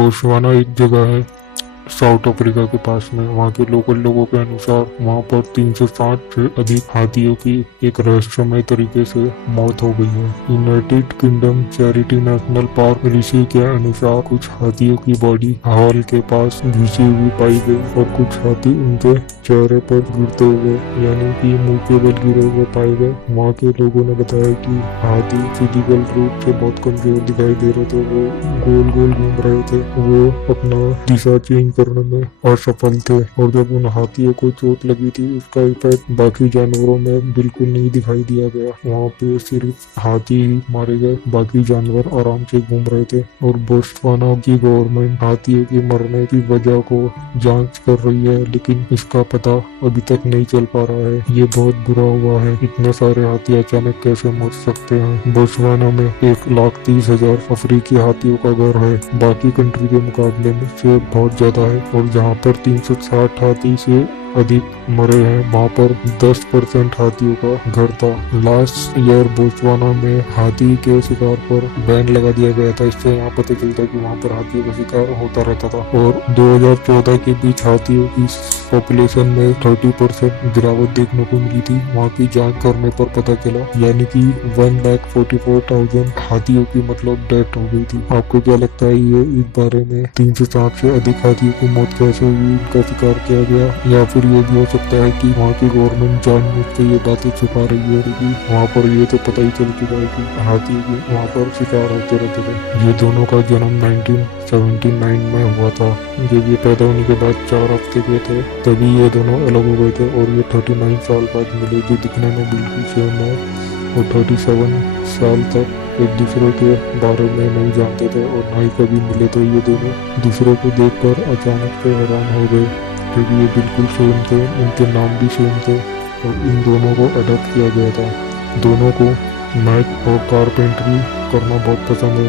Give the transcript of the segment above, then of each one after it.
Botswana एक जगह है साउथ अफ्रीका के पास में। वहाँ के लोकल लोगों के अनुसार वहाँ पर 360 से अधिक हाथियों की एक रहस्यमय तरीके से मौत हो गई है। United Kingdom charity national park ऋषि के अनुसार कुछ हाथियों की बॉडी हॉल के पास घिसी हुई पाई गई और कुछ हाथी उनके चेहरे पर गिरते हुए यानी कि मुंह के बल गिरे हुए पाए गए। वहाँ के लोगों ने बताया कि हाथी फिजिकल रूप से बहुत कमजोर दिखाई दे रहे थे, वो गोल गोल घूम रहे थे, वो अपना दिशा चेंज करने में असफल थे और जब उन हाथियों को चोट लगी थी उसका इफेक्ट बाकी जानवरों में बिल्कुल नहीं दिखाई दिया गया। वहाँ पे सिर्फ हाथी ही मारे गए, बाकी जानवर आराम से घूम रहे थे। और बोत्सवाना की गवर्नमेंट हाथियों के मरने की वजह को जांच कर रही है, लेकिन इसका पता अभी तक नहीं चल पा रहा है। ये बहुत बुरा हुआ है, इतने सारे हाथी अचानक कैसे मर सकते हैं। बोत्सवाना में 1,30,000 अफ्रीकी हाथियों का घर है, बाकी कंट्री के मुकाबले में से बहुत ज्यादा है। और जहाँ पर 360 हाथी से अधिक मरे हैं वहाँ पर 10% हाथियों का घर था। लास्ट ईयर बोत्सवाना में हाथी के शिकार पर बैन लगा दिया गया था। इससे यहाँ पता चलता है कि वहाँ पर हाथियों का शिकार होता रहता था। और 2014 के बीच हाथियों की पॉपुलेशन में 30% गिरावट देखने को मिली थी। वहाँ की जांच करने पर पता चला, यानी कि 1,44,000 हाथियों की मतलब डेथ हो गई थी। आपको क्या लगता है ये इस बारे में 360 से अधिक हाथियों की मौत कैसे हुई, इनका शिकार किया गया, या फिर ये भी हो सकता है कि वहाँ की गवर्नमेंट जानबूझ के ये बातें छुपा रही है कि वहाँ पर ये तो पता ही चल चुका है कि हाथी के वहाँ पर शिकार होते रहते थे। ये दोनों का जन्म 1979 में हुआ था। जब ये पैदा होने के बाद 4 हफ्ते के थे तभी ये दोनों अलग हो गए थे और ये 39 साल बाद मिले, जो दिखने में बिल्कुल सेम है। और 37 साल तक एक दूसरे के बारे में नहीं जानते थे और ना ही कभी मिले थे। ये दोनों दूसरे को देखकर अचानक से हैरान हो गए क्योंकि ये बिल्कुल सेम थे, इनके नाम भी सेम थे और इन दोनों को अडॉप्ट किया गया था। दोनों को मैथ और कारपेंटरी करना बहुत पसंद है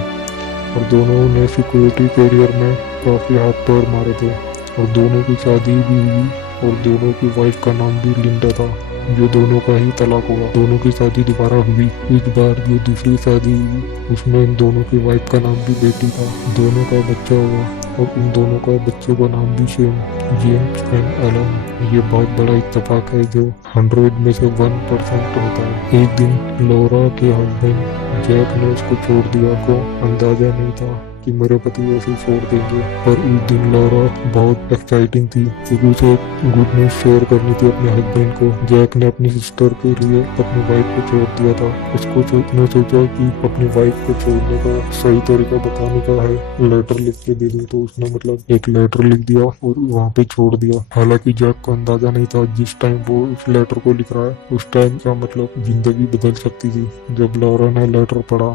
और दोनों ने सिक्योरिटी करियर में काफ़ी हाथ पैर मारे थे। और दोनों की शादी भी हुई और दोनों की वाइफ का नाम भी लिंडा था, जो दोनों का ही तलाक हुआ। दोनों की शादी दोबारा हुई। इस बार जो दूसरी शादी हुई उसमें इन दोनों की वाइफ का नाम भी बेटी था। दोनों का बच्चा हुआ और उन दोनों का बच्चे का नाम भी सेम, जेम्स एंड एलन। ये बहुत बड़ा इत्तेफाक है जो 100 में से 1% होता है। एक दिन लोरा के हस्बैंड जैक ने उसको छोड़ दिया, को अंदाजा नहीं था कि मेरे पति ऐसे छोड़ देंगे। पर उस दिन लौरा बहुत एक्साइटिंग थी क्योंकि उसे गुड न्यूज शेयर करनी थी अपने हस्बैंड को। जैक ने अपनी सिस्टर के लिए अपनी वाइफ को छोड़ दिया था। उसने सोचा कि अपनी वाइफ को छोड़ने का सही तरीका बताने का है, लेटर लिख के दे दूं। तो उसने मतलब एक लेटर लिख दिया और वहाँ पे छोड़ दिया। हालांकि जैक को अंदाजा नहीं था जिस टाइम वो उस लेटर को लिख रहा है उस टाइम का मतलब जिंदगी बदल सकती थी। जब लौरा ने लेटर पढ़ा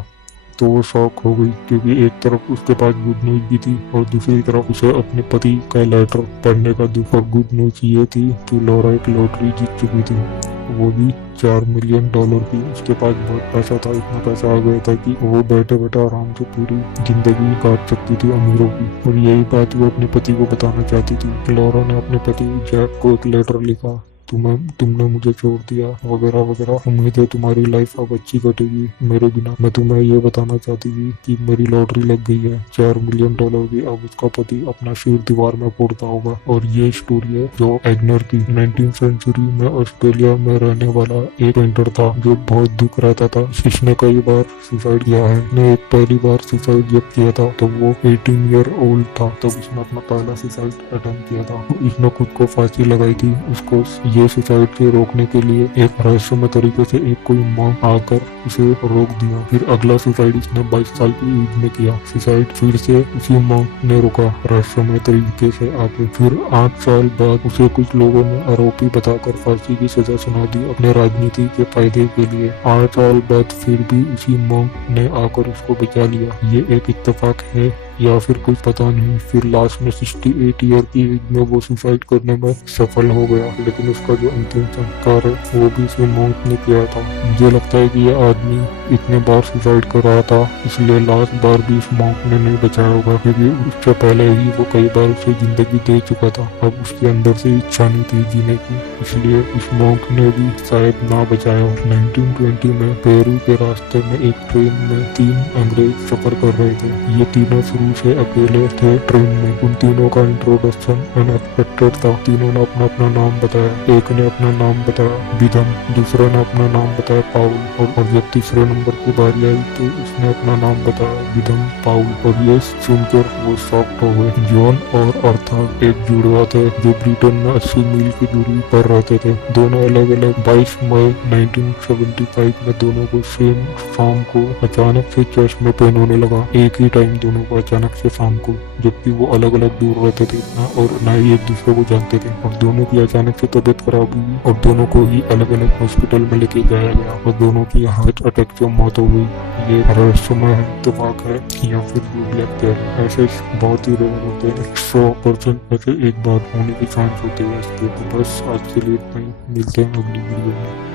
तो वो शॉक हो गई क्योंकि एक तरफ उसके पास गुड न्यूज भी थी और दूसरी तरफ उसे अपने पति का लेटर पढ़ने का दुख। और गुड न्यूज ये थी कि लौरा एक लॉटरी जीत चुकी थी, वो भी $4 मिलियन की। उसके पास बहुत पैसा था, इतना पैसा आ गया था कि वो बैठे बैठे आराम से पूरी जिंदगी काट सकती थी अमीरों की। और यही बात वो अपने पति को बताना चाहती थी। लौरा ने अपने पति जैक को एक लेटर लिखा, तुमने मुझे छोड़ दिया वगैरह वगैरह, उम्मीद है तुम्हारी लाइफ अब अच्छी कटेगी मेरे बिना। मैं तुम्हें ये बताना चाहती थी कि मेरी लॉटरी लग गई है $4 मिलियन की। अब उसका पति अपना सिर दीवार में फोड़ता होगा। और ये स्टोरी है जो एग्नर की। 19वीं सेंचुरी में ऑस्ट्रेलिया में रहने वाला एक पेंटर था जो बहुत दुख रहता था। इसने कई बार सुसाइड किया है। उसने एक पहली बार सुसाइड जब किया था तो वो 18 ईयर ओल्ड था, तब उसने अपना पहला सुसाइड अटेम्प्ट किया था। इसने खुद को फांसी लगाई थी। उसको ये सुसाइड से रोकने के लिए एक रहस्यमय तरीके से एक कोई मॉन्क आकर उसे रोक दिया। फिर अगला सुसाइड इसने 22 साल की एज में किया। सुसाइड फिर से उसी मॉन्क ने रोका रहस्यमय तरीके से आके। फिर 8 साल बाद उसे कुछ लोगों ने आरोपी बताकर फांसी की सजा सुना दी अपने राजनीति के फायदे के लिए। 8 साल बाद फिर भी उसी मॉन्क ने आकर उसको बचा लिया। ये एक इत्तेफाक है या फिर कुछ पता नहीं। फिर लास्ट में 68 ईयर की एज में वो सुसाइड करने में सफल हो गया, लेकिन उसका जो अंतिम संस्कार है वो भी उसे मौत ने किया था। मुझे लगता है कि ये आदमी इतने बार सुसाइड कर रहा था इसलिए लास्ट बार भी उस मॉन्क ने नहीं बचाया होगा, क्योंकि उससे पहले ही वो कई बार उसे जिंदगी दे चुका था। अब उसके अंदर से इच्छा नहीं थी जीने की, इसलिए उस मॉन्क ने भी शायद ना बचाया हो। 1920 में पेरू के रास्ते में एक ट्रेन में 3 अंग्रेज सफर कर रहे थे। ये तीनों शुरू शुरू से अकेले थे ट्रेन में। उन तीनों का इंट्रोडक्शन अनएक्सपेक्टेड था। तीनों ने अपना अपना नाम बताया। एक ने अपना नाम बताया विदम, दूसरे ने अपना नाम बताया पाउल, और जब तीसरे नंबर की बारी आई तो उसने अपना नाम बताया विदम पाउल। और ये सुनकर वो शॉक्ड हो गए। जॉन और अर्थर एक जुड़वा थे जो ब्रिटेन में 80 मील की दूरी पर रहते थे। दोनों अलग अलग 22 मई 1975 में दोनों को सेम शाम को अचानक से चर्च में पेन होने लगा। एक ही टाइम दोनों को अचानक से शाम को, जबकि वो अलग अलग दूर रहते थे और ना ही एक दूसरे को जानते थे। और दोनों की अचानक से तबीयत खराब हुई और दोनों को ही अलग अलग हॉस्पिटल में लेके जाया गया और दोनों की हार्ट अटैक से मौत हो गई। ये रहस्यमय है, इत्तेफाक है या फिर ब्लैक है? ऐसे बहुत ही रेयर होते हैं। 100% में से एक बार होने की चांस होती है इसके। तो बस आज के लिए इतना ही। मिलते हैं अगली वीडियो में।